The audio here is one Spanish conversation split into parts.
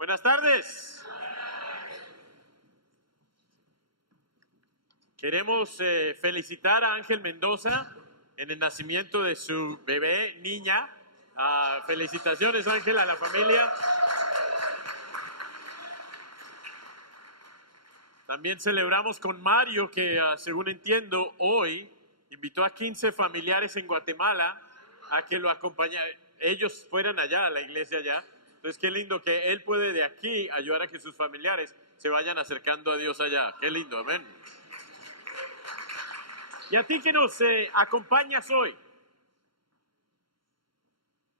Buenas tardes. Queremos felicitar a Ángel Mendoza en el nacimiento de su bebé, niña. Felicitaciones, Ángel, a la familia. También celebramos con Mario, que según entiendo, hoy invitó a 15 familiares en Guatemala a que lo acompañaran. Ellos fueran allá, a la iglesia allá. Entonces, qué lindo que él puede de aquí ayudar a que sus familiares se vayan acercando a Dios allá. Qué lindo, amén. Y a ti que nos acompañas hoy,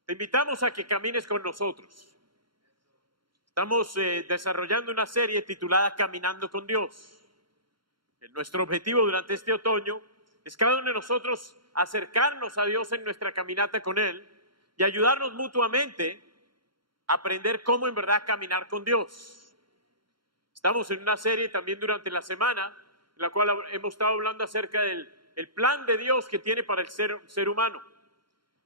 te invitamos a que camines con nosotros. Estamos desarrollando una serie titulada Caminando con Dios. Nuestro objetivo durante este otoño es cada uno de nosotros acercarnos a Dios en nuestra caminata con Él y ayudarnos mutuamente a aprender cómo en verdad caminar con Dios. Estamos en una serie también durante la semana en la cual hemos estado hablando acerca del plan de Dios que tiene para el ser humano.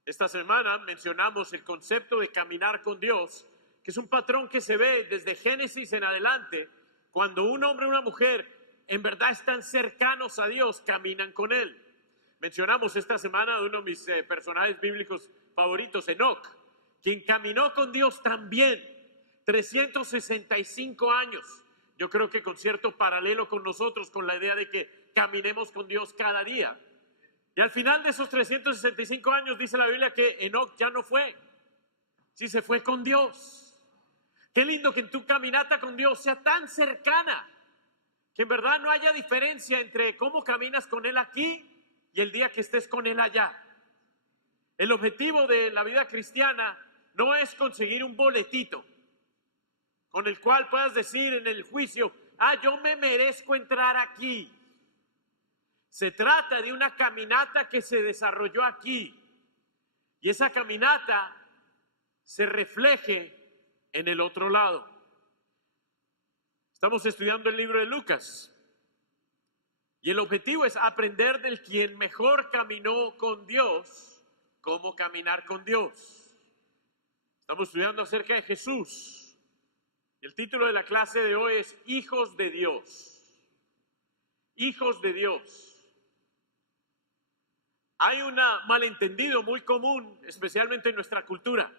Esta semana mencionamos el concepto de caminar con Dios, que es un patrón que se ve desde Génesis en adelante. Cuando un hombre y una mujer en verdad están cercanos a Dios, caminan con Él. Mencionamos esta semana a uno de mis personajes bíblicos favoritos, Enoc, quien caminó con Dios también 365 años. Yo creo que con cierto paralelo con nosotros, con la idea de que caminemos con Dios cada día. Y al final de esos 365 años dice la Biblia que Enoc ya no fue, sí se fue con Dios. Qué lindo que en tu caminata con Dios sea tan cercana, que en verdad no haya diferencia entre cómo caminas con Él aquí y el día que estés con Él allá. El objetivo de la vida cristiana no es conseguir un boletito con el cual puedas decir en el juicio, yo me merezco entrar aquí. Se trata de una caminata que se desarrolló aquí y esa caminata se refleje en el otro lado. Estamos estudiando el libro de Lucas y el objetivo es aprender del quien mejor caminó con Dios, cómo caminar con Dios. Estamos estudiando acerca de Jesús. El título de la clase de hoy es Hijos de Dios. Hijos de Dios. Hay un malentendido muy común, especialmente en nuestra cultura,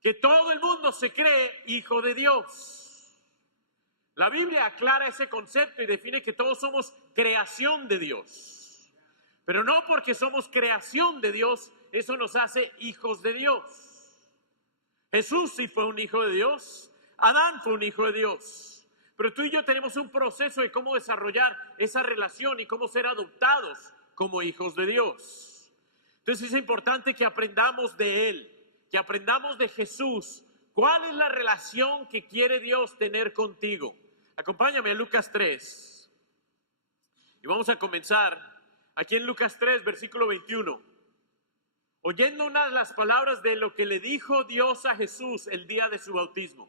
que todo el mundo se cree hijo de Dios. La Biblia aclara ese concepto y define que todos somos creación de Dios. Pero no porque somos creación de Dios, eso nos hace hijos de Dios. Jesús sí fue un hijo de Dios. Adán fue un hijo de Dios, pero tú y yo tenemos un proceso de cómo desarrollar esa relación y cómo ser adoptados como hijos de Dios. Entonces es importante que aprendamos de Él, que aprendamos de Jesús. ¿Cuál es la relación que quiere Dios tener contigo? Acompáñame a Lucas 3 y vamos a comenzar aquí en Lucas 3, versículo 21. Oyendo una de las palabras de lo que le dijo Dios a Jesús el día de su bautismo.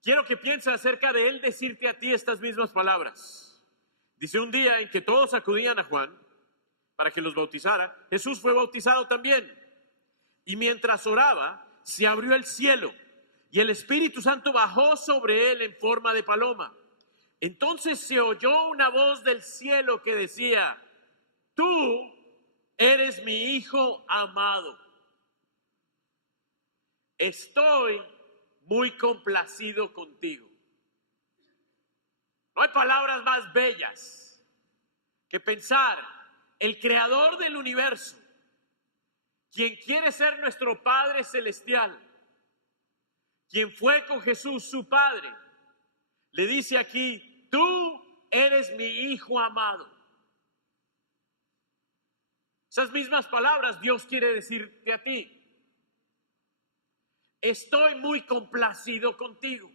Quiero que pienses acerca de Él decirte a ti estas mismas palabras. Dice: un día en que todos acudían a Juan para que los bautizara, Jesús fue bautizado también. Y mientras oraba, se abrió el cielo y el Espíritu Santo bajó sobre Él en forma de paloma. Entonces se oyó una voz del cielo que decía: tú eres mi Hijo amado. Estoy muy complacido contigo. No hay palabras más bellas que pensar el creador del universo, quien quiere ser nuestro Padre celestial, quien fue con Jesús su Padre, le dice aquí: tú eres mi Hijo amado. Esas mismas palabras Dios quiere decirte a ti. Estoy muy complacido contigo.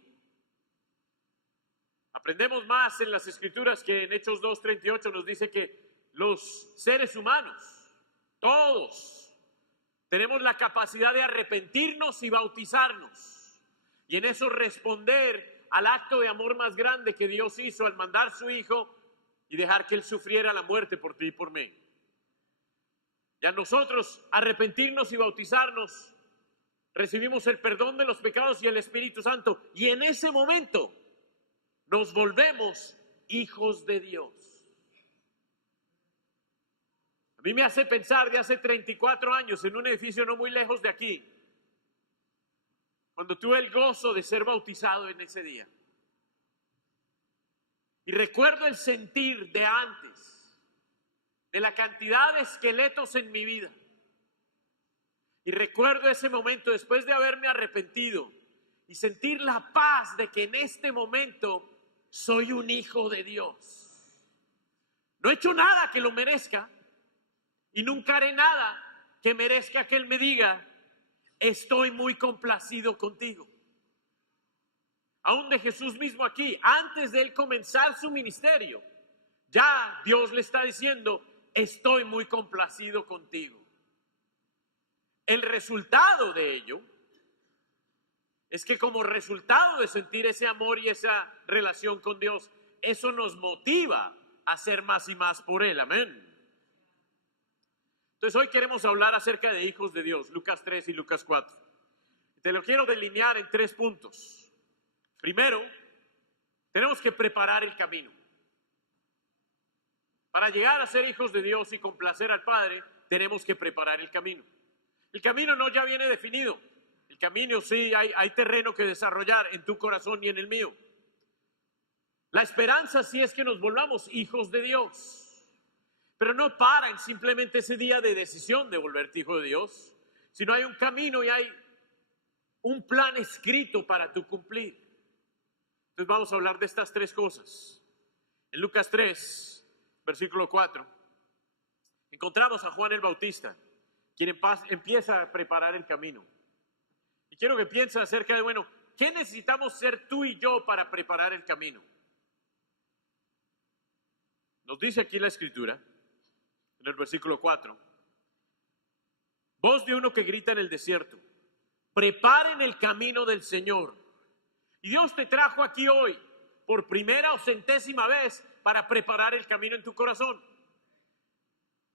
Aprendemos más en las Escrituras que en Hechos 2:38 nos dice que los seres humanos, todos, tenemos la capacidad de arrepentirnos y bautizarnos. Y en eso responder al acto de amor más grande que Dios hizo al mandar su Hijo y dejar que Él sufriera la muerte por ti y por mí. Y a nosotros arrepentirnos y bautizarnos recibimos el perdón de los pecados y el Espíritu Santo. Y en ese momento nos volvemos hijos de Dios. A mí me hace pensar de hace 34 años en un edificio no muy lejos de aquí, cuando tuve el gozo de ser bautizado en ese día. Y recuerdo el sentir de antes, de la cantidad de esqueletos en mi vida. Y recuerdo ese momento después de haberme arrepentido y sentir la paz de que en este momento soy un hijo de Dios. No he hecho nada que lo merezca y nunca haré nada que merezca que Él me diga: estoy muy complacido contigo. Aún de Jesús mismo aquí, antes de Él comenzar su ministerio, ya Dios le está diciendo: estoy muy complacido contigo. El resultado de ello es que, como resultado de sentir ese amor y esa relación con Dios, eso nos motiva a hacer más y más por Él. Amén. Entonces hoy queremos hablar acerca de hijos de Dios, Lucas 3 y Lucas 4. Te lo quiero delinear en 3 puntos. Primero, tenemos que preparar el camino. Para llegar a ser hijos de Dios y complacer al Padre, tenemos que preparar el camino. El camino no ya viene definido. El camino sí, hay terreno que desarrollar en tu corazón y en el mío. La esperanza sí es que nos volvamos hijos de Dios. Pero no para en simplemente ese día de decisión de volverte hijo de Dios, sino hay un camino y hay un plan escrito para tu cumplir. Entonces vamos a hablar de estas 3 cosas. En Lucas 3, versículo 4, encontramos a Juan el Bautista, quien empieza a preparar el camino. Y quiero que pienses acerca de, bueno, ¿qué necesitamos ser tú y yo para preparar el camino? Nos dice aquí la Escritura, en el versículo 4, voz de uno que grita en el desierto: preparen el camino del Señor. Y Dios te trajo aquí hoy por primera o centésima vez para preparar el camino en tu corazón.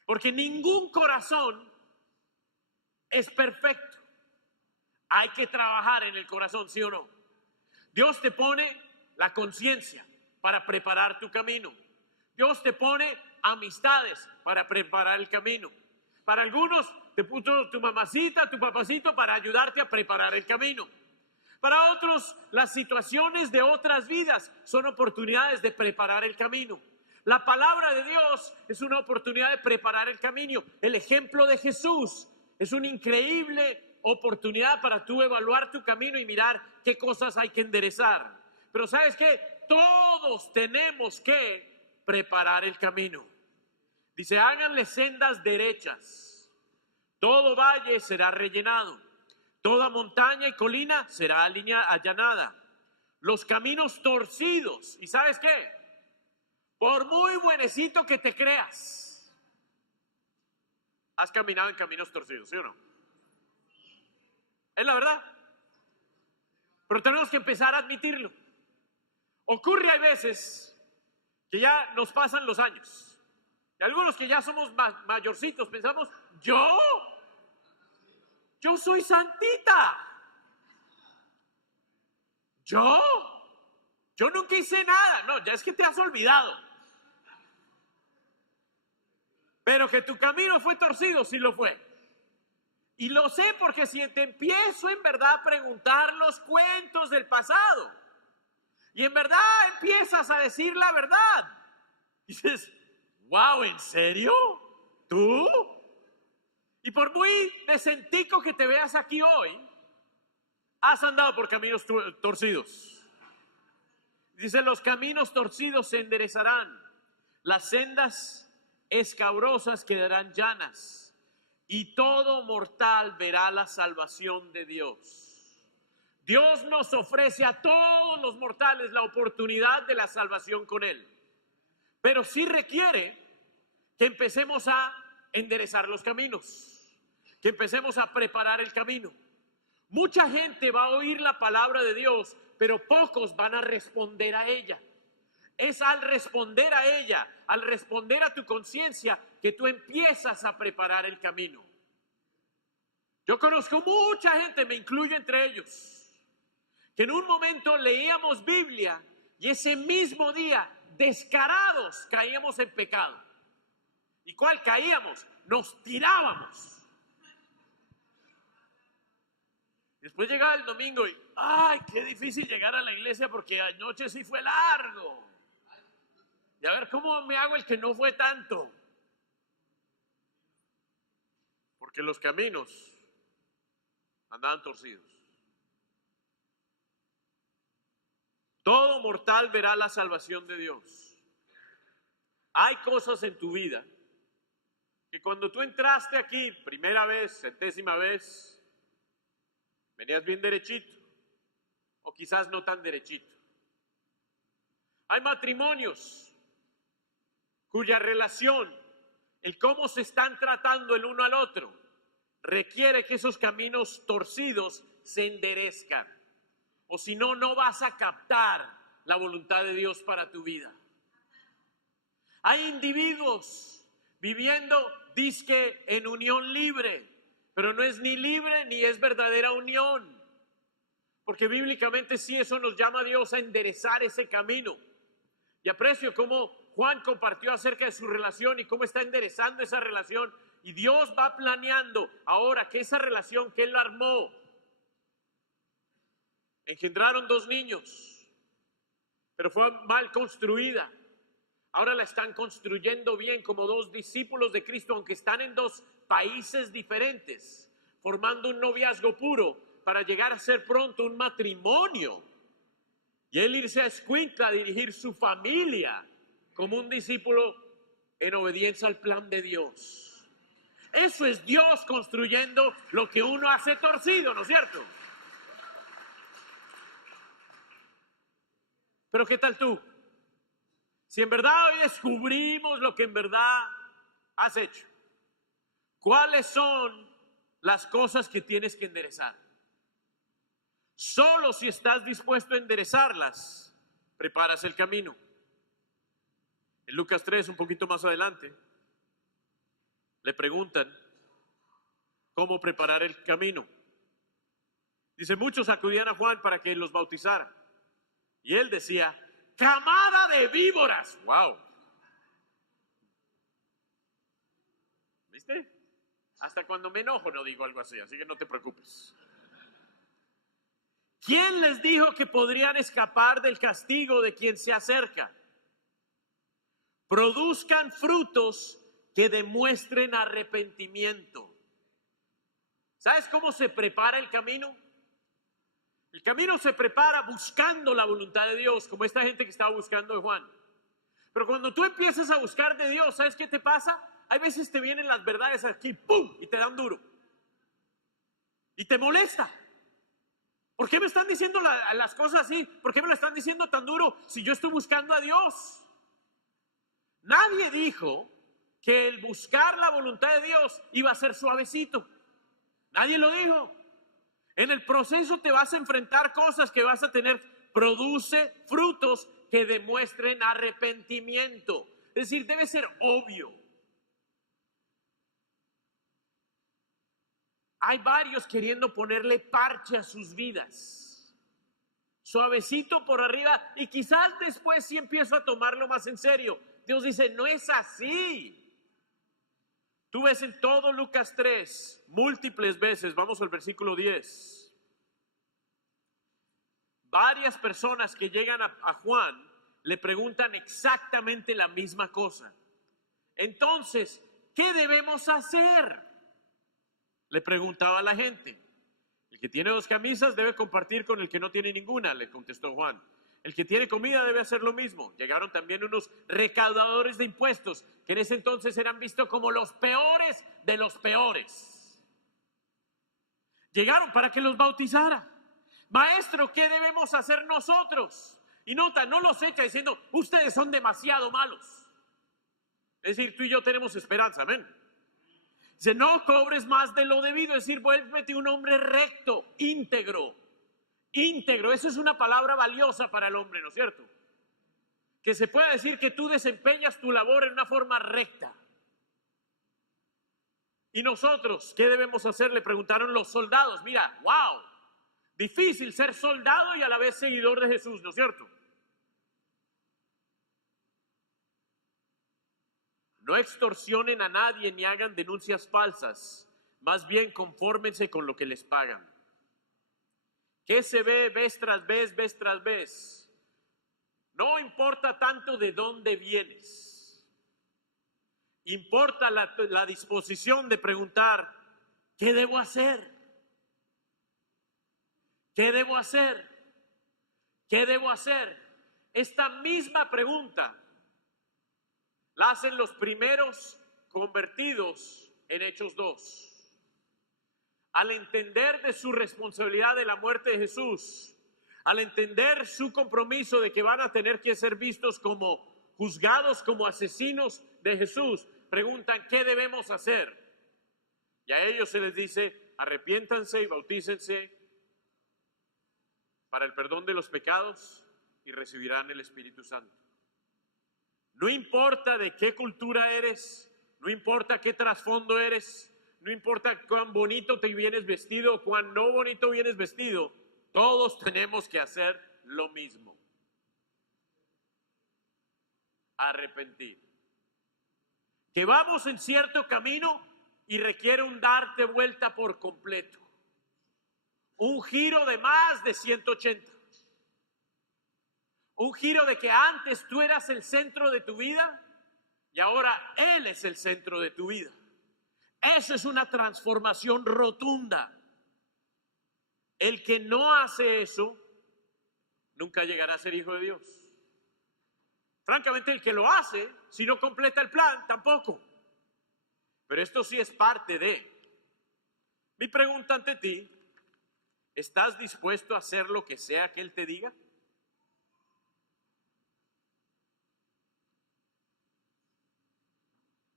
Porque ningún corazón es perfecto. Hay que trabajar en el corazón, ¿sí o no? Dios te pone la conciencia para preparar tu camino. Dios te pone amistades para preparar el camino. Para algunos te puso tu mamacita, tu papacito para ayudarte a preparar el camino. Para otros, las situaciones de otras vidas son oportunidades de preparar el camino. La palabra de Dios es una oportunidad de preparar el camino. El ejemplo de Jesús es una increíble oportunidad para tú evaluar tu camino y mirar qué cosas hay que enderezar. Pero ¿sabes qué? Todos tenemos que preparar el camino. Dice: háganle sendas derechas. Todo valle será rellenado. Toda montaña y colina será allanada. Los caminos torcidos. ¿Y sabes qué? Por muy buenecito que te creas, has caminado en caminos torcidos, ¿sí o no? Es la verdad. Pero tenemos que empezar a admitirlo. Ocurre, hay veces que ya nos pasan los años. Y algunos que ya somos mayorcitos pensamos: yo soy santita. Yo nunca hice nada. No, ya es que te has olvidado. Pero que tu camino fue torcido, sí lo fue. Y lo sé porque si te empiezo en verdad a preguntar los cuentos del pasado, y en verdad empiezas a decir la verdad, dices: wow, ¿en serio? ¿Tú? Y por muy decentico que te veas aquí hoy, has andado por caminos torcidos. Dice: los caminos torcidos se enderezarán, las sendas escabrosas quedarán llanas, y todo mortal verá la salvación de Dios. Dios nos ofrece a todos los mortales la oportunidad de la salvación con Él. Pero sí requiere que empecemos a enderezar los caminos, que empecemos a preparar el camino. Mucha gente va a oír la palabra de Dios, pero pocos van a responder a ella. Es al responder a ella, al responder a tu conciencia, que tú empiezas a preparar el camino. Yo conozco mucha gente, me incluyo entre ellos, que en un momento leíamos Biblia y ese mismo día, descarados, caíamos en pecado. ¿Y cuál caíamos? Nos tirábamos. Después llegaba el domingo y, ¡ay, qué difícil llegar a la iglesia porque anoche sí fue largo! Y a ver, ¿cómo me hago el que no fue tanto? Porque los caminos andaban torcidos. Todo mortal verá la salvación de Dios. Hay cosas en tu vida que cuando tú entraste aquí, primera vez, centésima vez, venías bien derechito, o quizás no tan derechito. Hay matrimonios cuya relación, el cómo se están tratando el uno al otro, requiere que esos caminos torcidos se enderezcan. O si no, no vas a captar la voluntad de Dios para tu vida. Hay individuos viviendo, dizque, en unión libre, pero no es ni libre ni es verdadera unión. Porque bíblicamente sí, eso nos llama a Dios a enderezar ese camino. Y aprecio cómo Juan compartió acerca de su relación y cómo está enderezando esa relación. Y Dios va planeando ahora que esa relación que Él armó, engendraron 2 niños, pero fue mal construida. Ahora la están construyendo bien como 2 discípulos de Cristo, aunque están en 2 países diferentes, formando un noviazgo puro para llegar a ser pronto un matrimonio. Y él irse a Escuintla a dirigir su familia como un discípulo en obediencia al plan de Dios. Eso es Dios construyendo lo que uno hace torcido, ¿no es cierto? Pero ¿qué tal tú? Si en verdad hoy descubrimos lo que en verdad has hecho, ¿cuáles son las cosas que tienes que enderezar? Solo si estás dispuesto a enderezarlas, preparas el camino. En Lucas 3, un poquito más adelante, le preguntan cómo preparar el camino. Dice, muchos acudían a Juan para que los bautizara. Y él decía, camada de víboras. ¡Wow! ¿Viste? Hasta cuando me enojo no digo algo así, así que no te preocupes. ¿Quién les dijo que podrían escapar del castigo de quien se acerca? Produzcan frutos que demuestren arrepentimiento. ¿Sabes cómo se prepara el camino? El camino se prepara buscando la voluntad de Dios, como esta gente que estaba buscando de Juan. Pero cuando tú empiezas a buscar de Dios, ¿sabes qué te pasa? Hay veces te vienen las verdades aquí, ¡pum!, y te dan duro. Y te molesta. ¿Por qué me están diciendo las cosas así? ¿Por qué me lo están diciendo tan duro si yo estoy buscando a Dios? Nadie dijo que el buscar la voluntad de Dios iba a ser suavecito. Nadie lo dijo. En el proceso te vas a enfrentar cosas que vas a tener. Produce frutos que demuestren arrepentimiento. Es decir, debe ser obvio. Hay varios queriendo ponerle parche a sus vidas. Suavecito por arriba y quizás después sí empiezo a tomarlo más en serio. Dios dice, no es así. Tú ves en todo Lucas 3, múltiples veces, vamos al versículo 10. Varias personas que llegan a Juan le preguntan exactamente la misma cosa. Entonces, ¿qué debemos hacer? Le preguntaba a la gente. El que tiene 2 camisas debe compartir con el que no tiene ninguna, le contestó Juan. El que tiene comida debe hacer lo mismo. Llegaron también unos recaudadores de impuestos, que en ese entonces eran vistos como los peores de los peores. Llegaron para que los bautizara. Maestro, ¿qué debemos hacer nosotros? Y nota, no los echa diciendo, ustedes son demasiado malos. Es decir, tú y yo tenemos esperanza, amén. Dice, no cobres más de lo debido, es decir, vuélvete un hombre recto, íntegro. Íntegro, eso es una palabra valiosa para el hombre, ¿no es cierto? Que se pueda decir que tú desempeñas tu labor en una forma recta. ¿Y nosotros qué debemos hacer? Le preguntaron los soldados. Mira, wow, difícil ser soldado y a la vez seguidor de Jesús, ¿no es cierto? No extorsionen a nadie ni hagan denuncias falsas, más bien confórmense con lo que les pagan. ¿Qué se ve vez tras vez, vez tras vez? No importa tanto de dónde vienes. Importa la disposición de preguntar, ¿qué debo hacer? ¿Qué debo hacer? ¿Qué debo hacer? Esta misma pregunta la hacen los primeros convertidos en Hechos 2. Al entender de su responsabilidad de la muerte de Jesús, al entender su compromiso de que van a tener que ser vistos como juzgados, como asesinos de Jesús, preguntan, ¿qué debemos hacer? Y a ellos se les dice, arrepiéntanse y bautícense para el perdón de los pecados y recibirán el Espíritu Santo. No importa de qué cultura eres, no importa qué trasfondo eres, no importa cuán bonito te vienes vestido o cuán no bonito vienes vestido, todos tenemos que hacer lo mismo. Arrepentir. Que vamos en cierto camino y requiere un darte vuelta por completo. Un giro de más de 180. Un giro de que antes tú eras el centro de tu vida y ahora Él es el centro de tu vida. Eso es una transformación rotunda. El que no hace eso nunca llegará a ser hijo de Dios. Francamente, el que lo hace, si no completa el plan, tampoco. Pero esto sí es parte de. Mi pregunta ante ti, ¿estás dispuesto a hacer lo que sea que Él te diga?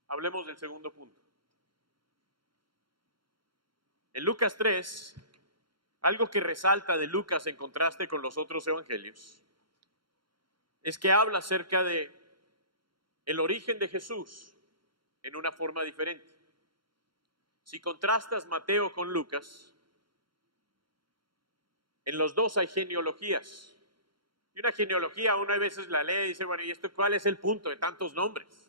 Hablemos del segundo punto. En Lucas 3, algo que resalta de Lucas en contraste con los otros evangelios, es que habla acerca de el origen de Jesús en una forma diferente. Si contrastas Mateo con Lucas, en los dos hay genealogías. Y una genealogía uno a veces la lee y dice, bueno, ¿y esto cuál es el punto de tantos nombres?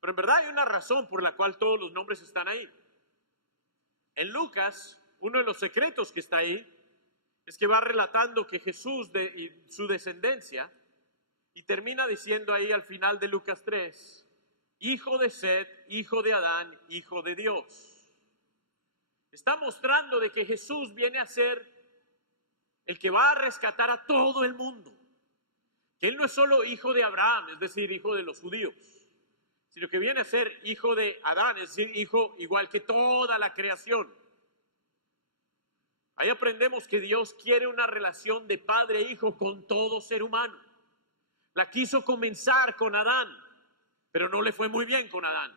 Pero en verdad hay una razón por la cual todos los nombres están ahí. En Lucas, uno de los secretos que está ahí es que va relatando que Jesús y su descendencia, y termina diciendo ahí al final de Lucas 3, hijo de Set, hijo de Adán, hijo de Dios. Está mostrando de que Jesús viene a ser el que va a rescatar a todo el mundo. Que Él no es solo hijo de Abraham, es decir, hijo de los judíos, sino que viene a ser hijo de Adán, es decir, hijo igual que toda la creación. Ahí aprendemos que Dios quiere una relación de padre e hijo con todo ser humano. La quiso comenzar con Adán, pero no le fue muy bien con Adán.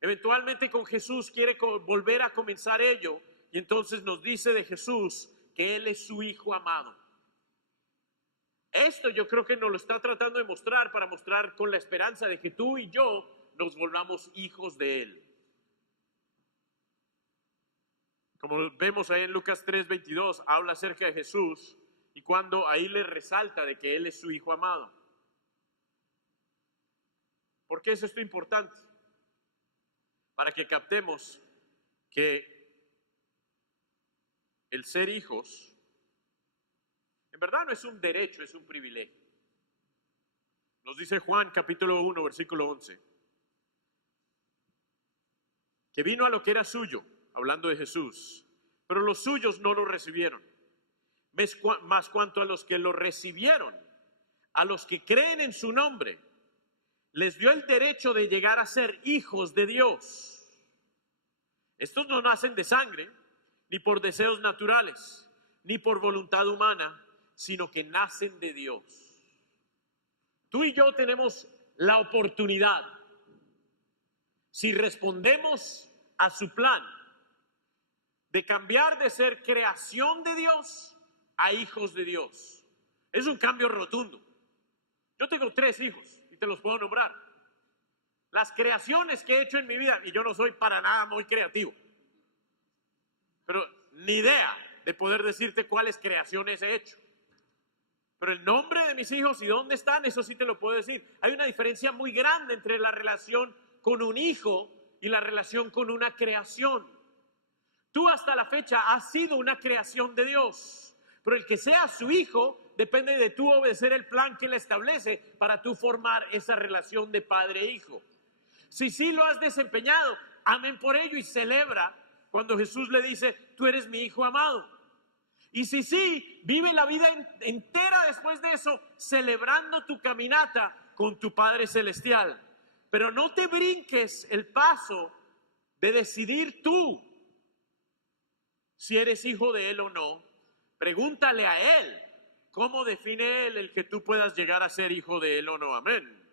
Eventualmente con Jesús quiere volver a comenzar ello, y entonces nos dice de Jesús que Él es su hijo amado. Esto yo creo que nos lo está tratando de mostrar para mostrar con la esperanza de que tú y yo nos volvamos hijos de Él. Como vemos ahí en Lucas 3:22, habla acerca de Jesús y cuando ahí le resalta de que Él es su hijo amado. ¿Por qué es esto importante? Para que captemos que el ser hijos en verdad no es un derecho, es un privilegio. Nos dice Juan capítulo 1, versículo 11, que vino a lo que era suyo, hablando de Jesús, pero los suyos no lo recibieron. Mas cuanto a los que lo recibieron, a los que creen en su nombre, les dio el derecho de llegar a ser hijos de Dios. Estos no nacen de sangre, ni por deseos naturales, ni por voluntad humana, sino que nacen de Dios. Tú y yo tenemos la oportunidad, si respondemos a su plan, de cambiar de ser creación de Dios a hijos de Dios. Es un cambio rotundo. Yo tengo 3 hijos y te los puedo nombrar. las creaciones que he hecho en mi vida, y yo no soy para nada muy creativo, pero ni idea de poder decirte cuáles creaciones he hecho. Pero el nombre de mis hijos y dónde están, eso sí te lo puedo decir. Hay una diferencia muy grande entre la relación con un hijo y la relación con una creación. Tú hasta la fecha has sido una creación de Dios, pero el que sea su hijo depende de tú obedecer el plan que Él establece para tú formar esa relación de padre e hijo. Si sí lo has desempeñado, amén por ello y celebra cuando Jesús le dice, tú eres mi hijo amado. Y si sí, vive la vida entera después de eso, celebrando tu caminata con tu Padre Celestial. Pero no te brinques el paso de decidir tú si eres hijo de Él o no. Pregúntale a Él cómo define Él el que tú puedas llegar a ser hijo de Él o no. Amén.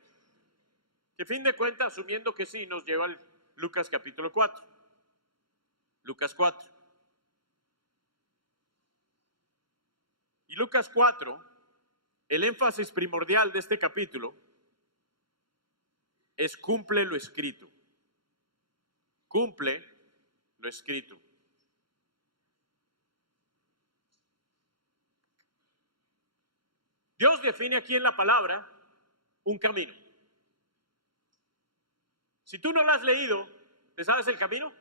Que fin de cuentas, asumiendo que sí, nos lleva al Lucas capítulo 4. Lucas 4. Y Lucas 4, el énfasis primordial de este capítulo es cumple lo escrito. Cumple lo escrito. Dios define aquí en la palabra un camino. Si tú no la has leído, ¿te sabes el camino?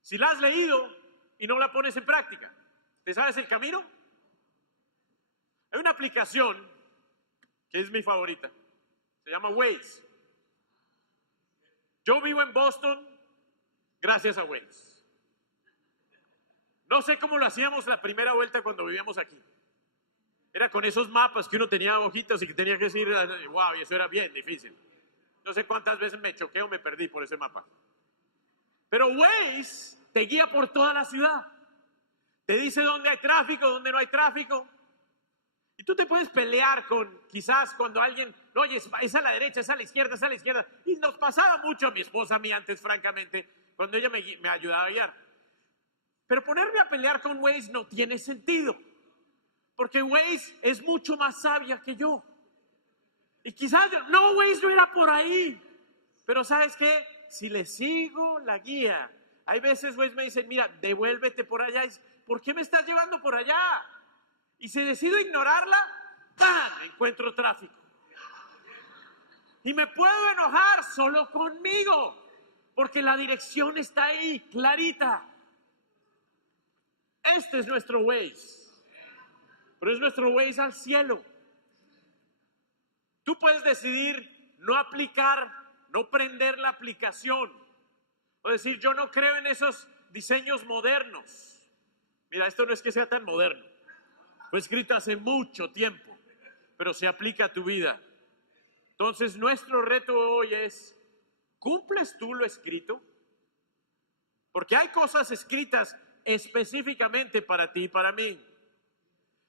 Si la has leído y no la pones en práctica, ¿te sabes el camino? Hay una aplicación que es mi favorita. Se llama Waze. Yo vivo en Boston gracias a Waze. No sé cómo lo hacíamos la primera vuelta cuando vivíamos aquí. Era con esos mapas que uno tenía hojitas y que tenía que decir, wow, y eso era bien difícil. No sé cuántas veces me choqué o me perdí por ese mapa. Pero Waze te guía por toda la ciudad. Te dice dónde hay tráfico, dónde no hay tráfico. Y tú te puedes pelear con, quizás cuando alguien, oye, es a la derecha, es a la izquierda, es a la izquierda. Y nos pasaba mucho a mi esposa, a mí antes, francamente, cuando ella me ayudaba a guiar. Pero ponerme a pelear con Waze no tiene sentido. Porque Waze es mucho más sabia que yo. Y quizás, no, Waze no era por ahí. Pero ¿sabes qué? Si le sigo la guía, hay veces Waze me dice, mira, devuélvete por allá. ¿Por qué me estás llevando por allá? Y si decido ignorarla, ¡pam!, encuentro tráfico. Y me puedo enojar solo conmigo, porque la dirección está ahí, clarita. Este es nuestro Waze. Pero es nuestro Waze al cielo. Tú puedes decidir no aplicar, no prender la aplicación. O decir, yo no creo en esos diseños modernos. Mira, esto no es que sea tan moderno. Fue escrito hace mucho tiempo, pero se aplica a tu vida. Entonces, nuestro reto hoy es, ¿cumples tú lo escrito? Porque hay cosas escritas específicamente para ti y para mí.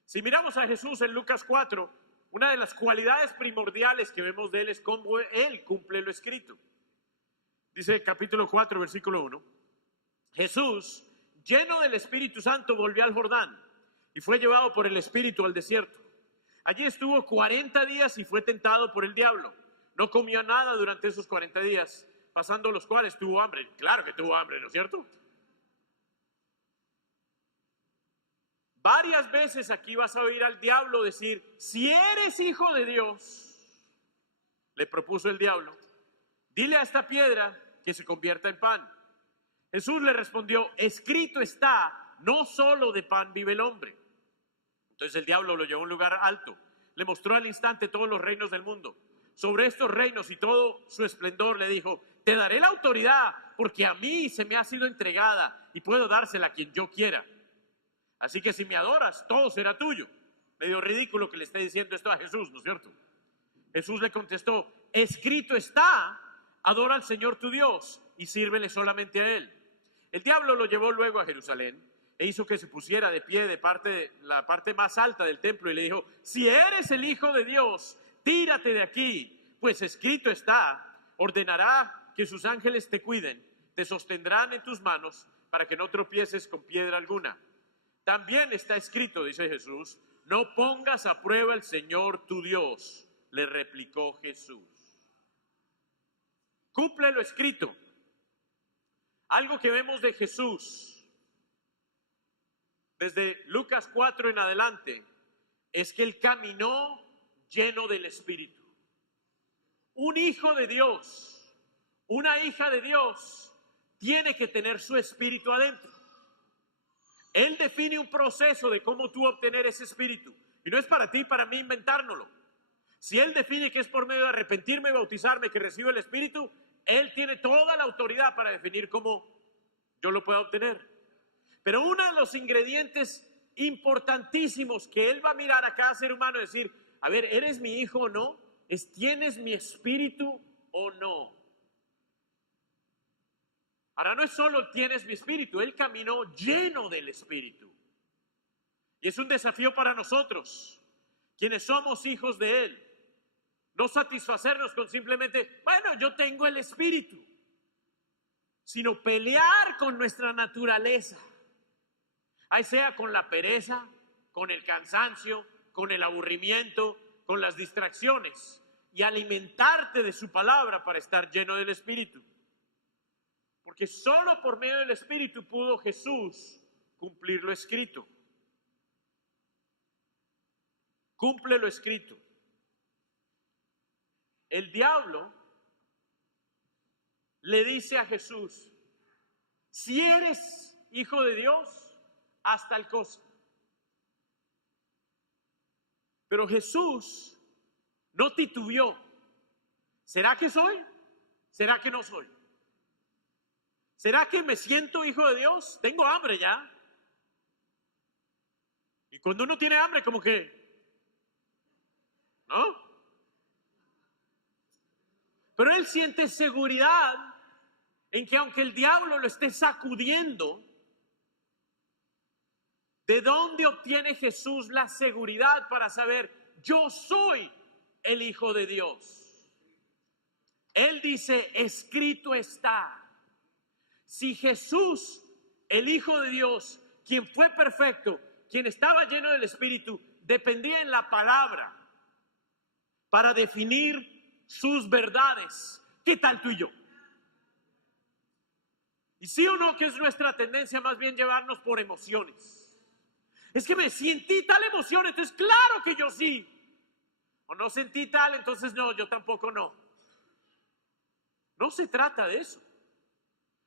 Si miramos a Jesús en Lucas 4, una de las cualidades primordiales que vemos de Él es cómo Él cumple lo escrito. Dice capítulo 4, versículo 1. Jesús, lleno del Espíritu Santo, volvió al Jordán y fue llevado por el Espíritu al desierto. Allí estuvo 40 días y fue tentado por el diablo. No comió nada durante esos 40 días, pasando los cuales tuvo hambre. Claro que tuvo hambre, ¿no es cierto? Varias veces aquí vas a oír al diablo decir, si eres hijo de Dios, le propuso el diablo, dile a esta piedra que se convierta en pan. Jesús le respondió, escrito está, no solo de pan vive el hombre. Entonces el diablo lo llevó a un lugar alto, le mostró al instante todos los reinos del mundo. Sobre estos reinos y todo su esplendor le dijo, te daré la autoridad porque a mí se me ha sido entregada y puedo dársela a quien yo quiera. Así que si me adoras, todo será tuyo. Medio ridículo que le esté diciendo esto a Jesús, ¿no es cierto? Jesús le contestó, escrito está, adora al Señor tu Dios y sírvele solamente a Él. El diablo lo llevó luego a Jerusalén e hizo que se pusiera de pie de la parte más alta del templo y le dijo, si eres el Hijo de Dios, tírate de aquí, pues escrito está, ordenará que sus ángeles te cuiden, te sostendrán en tus manos para que no tropieces con piedra alguna. También está escrito, dice Jesús, no pongas a prueba el Señor tu Dios, le replicó Jesús. Cumple lo escrito. Algo que vemos de Jesús desde Lucas 4 en adelante es que Él caminó lleno del Espíritu. Un hijo de Dios, una hija de Dios, tiene que tener su espíritu adentro. Él define un proceso de cómo tú obtener ese espíritu. Y no es para ti y para mí inventárnoslo. Si Él define que es por medio de arrepentirme y bautizarme que recibo el espíritu, Él tiene toda la autoridad para definir cómo yo lo pueda obtener. Pero uno de los ingredientes importantísimos que Él va a mirar a cada ser humano y decir, a ver, ¿eres mi hijo o no? Es, ¿tienes mi espíritu o no? Ahora no es solo tienes mi espíritu, Él caminó lleno del espíritu. Y es un desafío para nosotros, quienes somos hijos de Él. No satisfacernos con simplemente, bueno, yo tengo el espíritu, sino pelear con nuestra naturaleza. Ahí sea con la pereza, con el cansancio, con el aburrimiento, con las distracciones, y alimentarte de su palabra para estar lleno del espíritu. Porque solo por medio del espíritu pudo Jesús cumplir lo escrito. Cumple lo escrito. El diablo le dice a Jesús, si eres hijo de Dios, haz tal cosa. Pero Jesús no titubeó. ¿Será que soy? ¿Será que no soy? ¿Será que me siento hijo de Dios? Tengo hambre ya. Y cuando uno tiene hambre, como que, ¿no? Pero él siente seguridad en que aunque el diablo lo esté sacudiendo, ¿de dónde obtiene Jesús la seguridad para saber, yo soy el Hijo de Dios? Él dice, escrito está. Si Jesús, el Hijo de Dios, quien fue perfecto, quien estaba lleno del Espíritu, dependía en la palabra para definir sus verdades, ¿qué tal tú y yo? Y sí o no, que es nuestra tendencia más bien llevarnos por emociones. Es que me sentí tal emoción, entonces claro que yo sí. O no sentí tal, entonces no, yo tampoco no. No se trata de eso.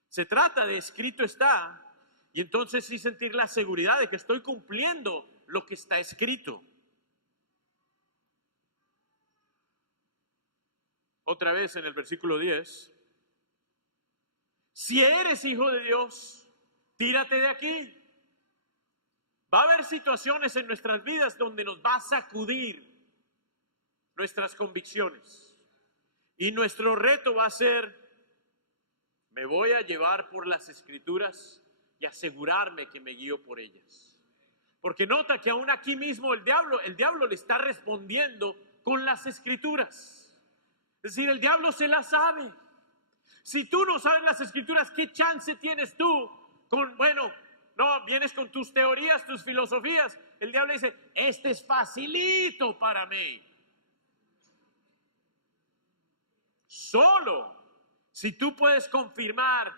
Se trata de escrito está, y entonces sí sentir la seguridad de que estoy cumpliendo lo que está escrito. Otra vez en el versículo 10, si eres hijo de Dios, tírate de aquí. Va a haber situaciones en nuestras vidas donde nos va a sacudir nuestras convicciones. Y nuestro reto va a ser, me voy a llevar por las Escrituras y asegurarme que me guío por ellas. Porque nota que aún aquí mismo el diablo le está respondiendo con las Escrituras. Es decir, el diablo se las sabe. Si tú no sabes las Escrituras, ¿qué chance tienes tú con, bueno, no, vienes con tus teorías, tus filosofías? El diablo dice, este es facilito para mí. Solo si tú puedes confirmar,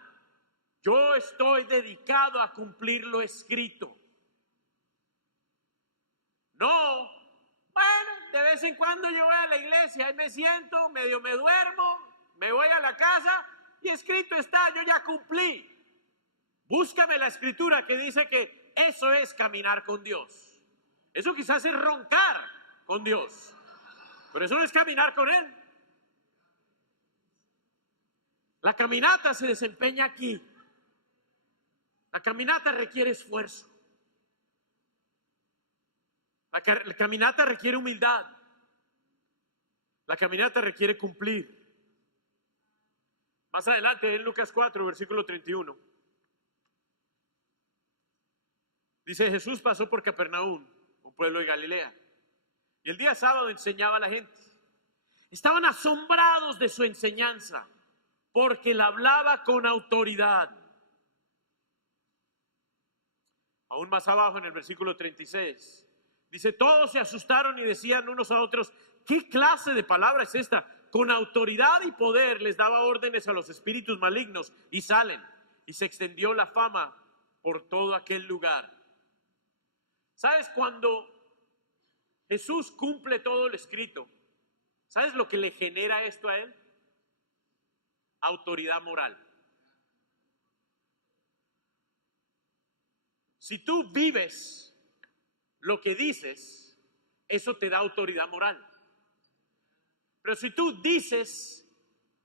yo estoy dedicado a cumplir lo escrito. No, bueno, de vez en cuando yo voy a la iglesia, ahí me siento, medio me duermo, me voy a la casa y escrito está, yo ya cumplí. Búscame la escritura que dice que eso es caminar con Dios. Eso quizás es roncar con Dios, pero eso no es caminar con Él. La caminata se desempeña aquí. La caminata requiere esfuerzo. La caminata requiere humildad. La caminata requiere cumplir. Más adelante en Lucas 4, versículo 31. Dice, Jesús pasó por Capernaum, un pueblo de Galilea. Y el día sábado enseñaba a la gente. Estaban asombrados de su enseñanza, porque él hablaba con autoridad. Aún más abajo en el versículo 36, dice, todos se asustaron y decían unos a otros, ¿qué clase de palabra es esta? con autoridad y poder les daba órdenes a los espíritus malignos y salen. Y se extendió la fama por todo aquel lugar. ¿Sabes? Cuando Jesús cumple todo lo escrito, ¿sabes lo que le genera esto a él? Autoridad moral. Si tú vives lo que dices, eso te da autoridad moral. Pero si tú dices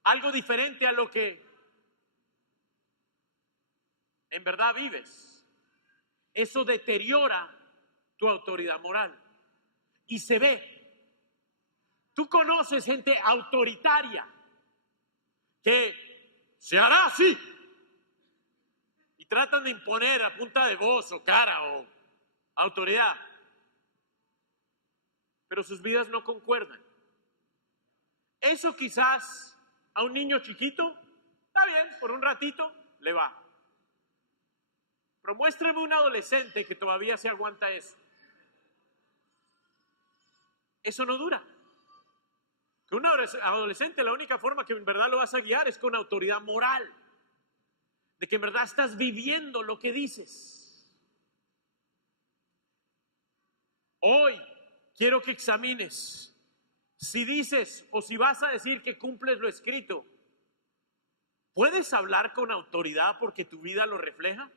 algo diferente a lo que en verdad vives, eso deteriora tu autoridad moral. Y se ve. Tú conoces gente autoritaria que se hará así y tratan de imponer a punta de voz o cara o autoridad, pero sus vidas no concuerdan. Eso quizás a un niño chiquito, está bien, por un ratito le va. Pero muéstrame un adolescente que todavía se aguanta eso. Eso no dura. Que un adolescente, la única forma que en verdad lo vas a guiar es con autoridad moral. De que en verdad estás viviendo lo que dices. Hoy quiero que examines si dices o si vas a decir que cumples lo escrito. ¿Puedes hablar con autoridad porque tu vida lo refleja?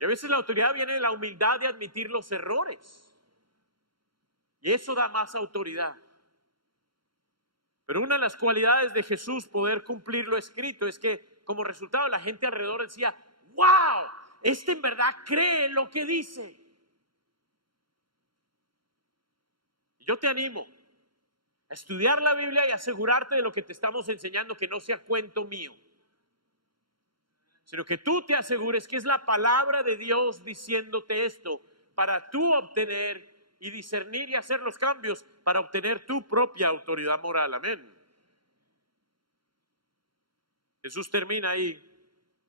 Y a veces la autoridad viene de la humildad de admitir los errores. Y eso da más autoridad. Pero una de las cualidades de Jesús poder cumplir lo escrito es que como resultado la gente alrededor decía, wow, este en verdad cree lo que dice. Yo te animo a estudiar la Biblia y asegurarte de lo que te estamos enseñando, que no sea cuento mío, sino que tú te asegures que es la palabra de Dios diciéndote esto para tú obtener y discernir y hacer los cambios para obtener tu propia autoridad moral. Amén. Jesús termina ahí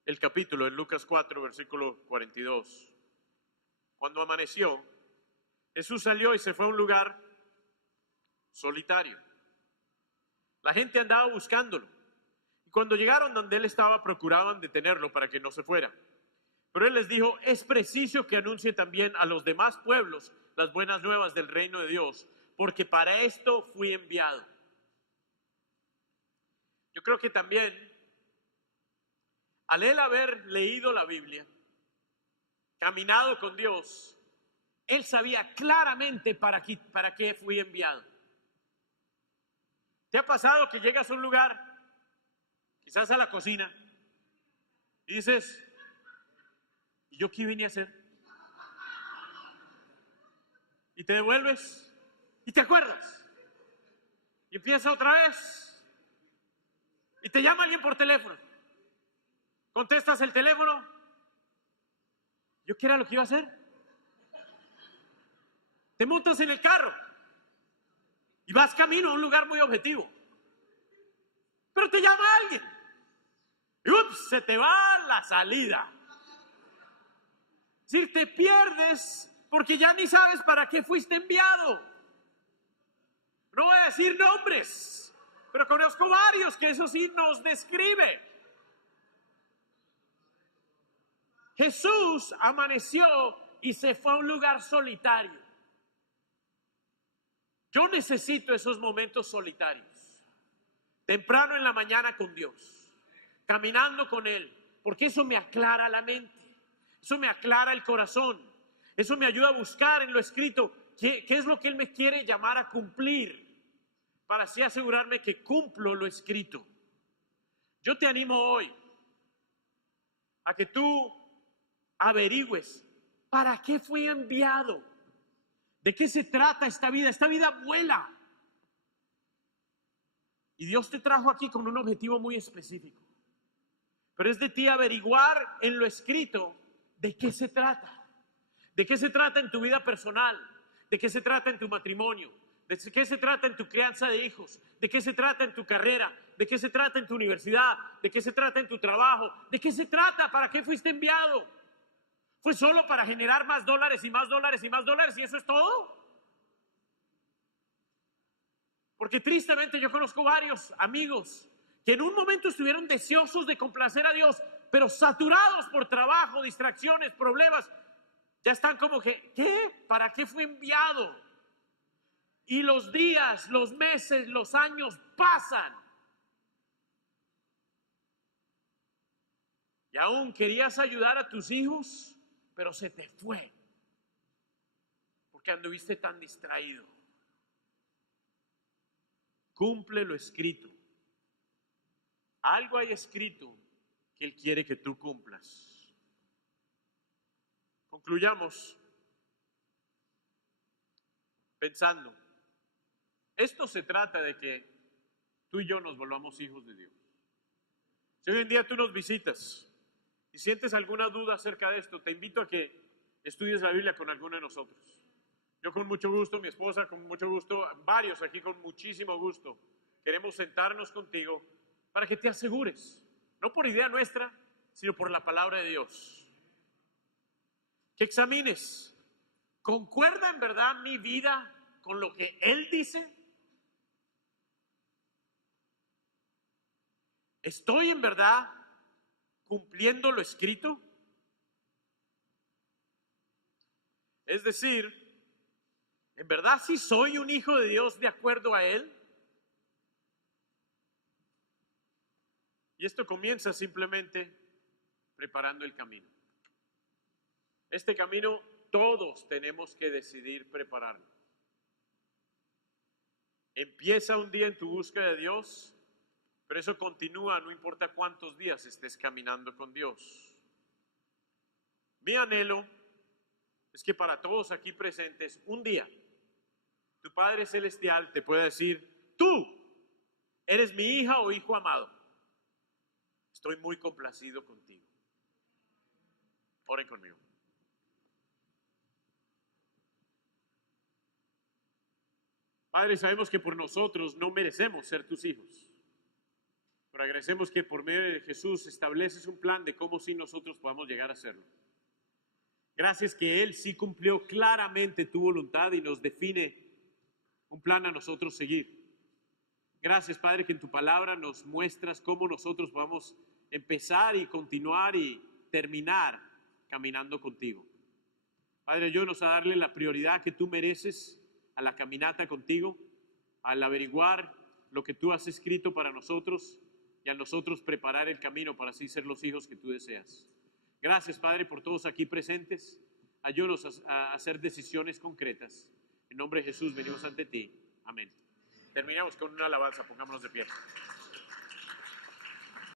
el capítulo en Lucas 4, versículo 42. Cuando amaneció, Jesús salió y se fue a un lugar solitario. La gente andaba buscándolo. Y cuando llegaron donde él estaba, procuraban detenerlo para que no se fuera. Pero él les dijo, es preciso que anuncie también a los demás pueblos las buenas nuevas del reino de Dios, porque para esto fui enviado. Yo creo que también, al él haber leído la Biblia, caminado con Dios, él sabía claramente para qué fui enviado. ¿Te ha pasado que llegas a un lugar, quizás a la cocina, y dices, ¿y yo qué vine a hacer? Y te devuelves y te acuerdas. Y empieza otra vez. Y te llama alguien por teléfono. Contestas el teléfono. ¿Yo qué era lo que iba a hacer? Te montas en el carro y vas camino a un lugar muy objetivo. Pero te llama alguien. Y ups, se te va la salida. Es decir, te pierdes porque ya ni sabes para qué fuiste enviado. No voy a decir nombres, pero conozco varios que eso sí nos describe. Jesús amaneció y se fue a un lugar solitario. Yo necesito esos momentos solitarios. Temprano en la mañana con Dios, caminando con Él, porque eso me aclara la mente, eso me aclara el corazón, eso me ayuda a buscar en lo escrito qué es lo que Él me quiere llamar a cumplir, para así asegurarme que cumplo lo escrito. Yo te animo hoy a que tú averigües para qué fui enviado, de qué se trata esta vida. Esta vida vuela. Y Dios te trajo aquí con un objetivo muy específico. Pero es de ti averiguar en lo escrito de qué se trata. ¿De qué se trata en tu vida personal? ¿De qué se trata en tu matrimonio? ¿De qué se trata en tu crianza de hijos? ¿De qué se trata en tu carrera? ¿De qué se trata en tu universidad? ¿De qué se trata en tu trabajo? ¿De qué se trata? ¿Para qué fuiste enviado? ¿Fue solo para generar más dólares y más dólares y más dólares y eso es todo? Porque tristemente yo conozco varios amigos que en un momento estuvieron deseosos de complacer a Dios, pero saturados por trabajo, distracciones, problemas, ya están como que, ¿qué? ¿Para qué fue enviado? Y los días, los meses, los años pasan. Y aún querías ayudar a tus hijos, pero se te fue. Porque anduviste tan distraído. Cumple lo escrito. Algo hay escrito que Él quiere que tú cumplas. Concluyamos pensando, esto se trata de que tú y yo nos volvamos hijos de Dios. Si hoy en día tú nos visitas y sientes alguna duda acerca de esto, te invito a que estudies la Biblia con alguno de nosotros. Yo con mucho gusto, mi esposa con mucho gusto, varios aquí con muchísimo gusto, queremos sentarnos contigo para que te asegures, no por idea nuestra, sino por la palabra de Dios. Que examines, ¿concuerda en verdad mi vida con lo que Él dice? ¿Estoy en verdad cumpliendo lo escrito? Es decir, ¿en verdad sí soy un hijo de Dios de acuerdo a Él? Y esto comienza simplemente preparando el camino. Este camino todos tenemos que decidir prepararlo. Empieza un día en tu búsqueda de Dios, pero eso continúa no importa cuántos días estés caminando con Dios. Mi anhelo es que para todos aquí presentes, un día, tu Padre Celestial te pueda decir, tú eres mi hija o hijo amado. Estoy muy complacido contigo. Oren conmigo. Padre, sabemos que por nosotros no merecemos ser tus hijos, pero agradecemos que por medio de Jesús estableces un plan de cómo sí nosotros podamos llegar a serlo. Gracias que Él sí cumplió claramente tu voluntad y nos define un plan a nosotros seguir. Gracias, Padre, que en tu palabra nos muestras cómo nosotros vamos a empezar y continuar y terminar caminando contigo. Padre, ayúdanos a darle la prioridad que tú mereces a la caminata contigo, al averiguar lo que tú has escrito para nosotros y a nosotros preparar el camino para así ser los hijos que tú deseas. Gracias, Padre, por todos aquí presentes. Ayúdanos a hacer decisiones concretas. En nombre de Jesús venimos ante ti. Amén. Terminamos con una alabanza. Pongámonos de pie.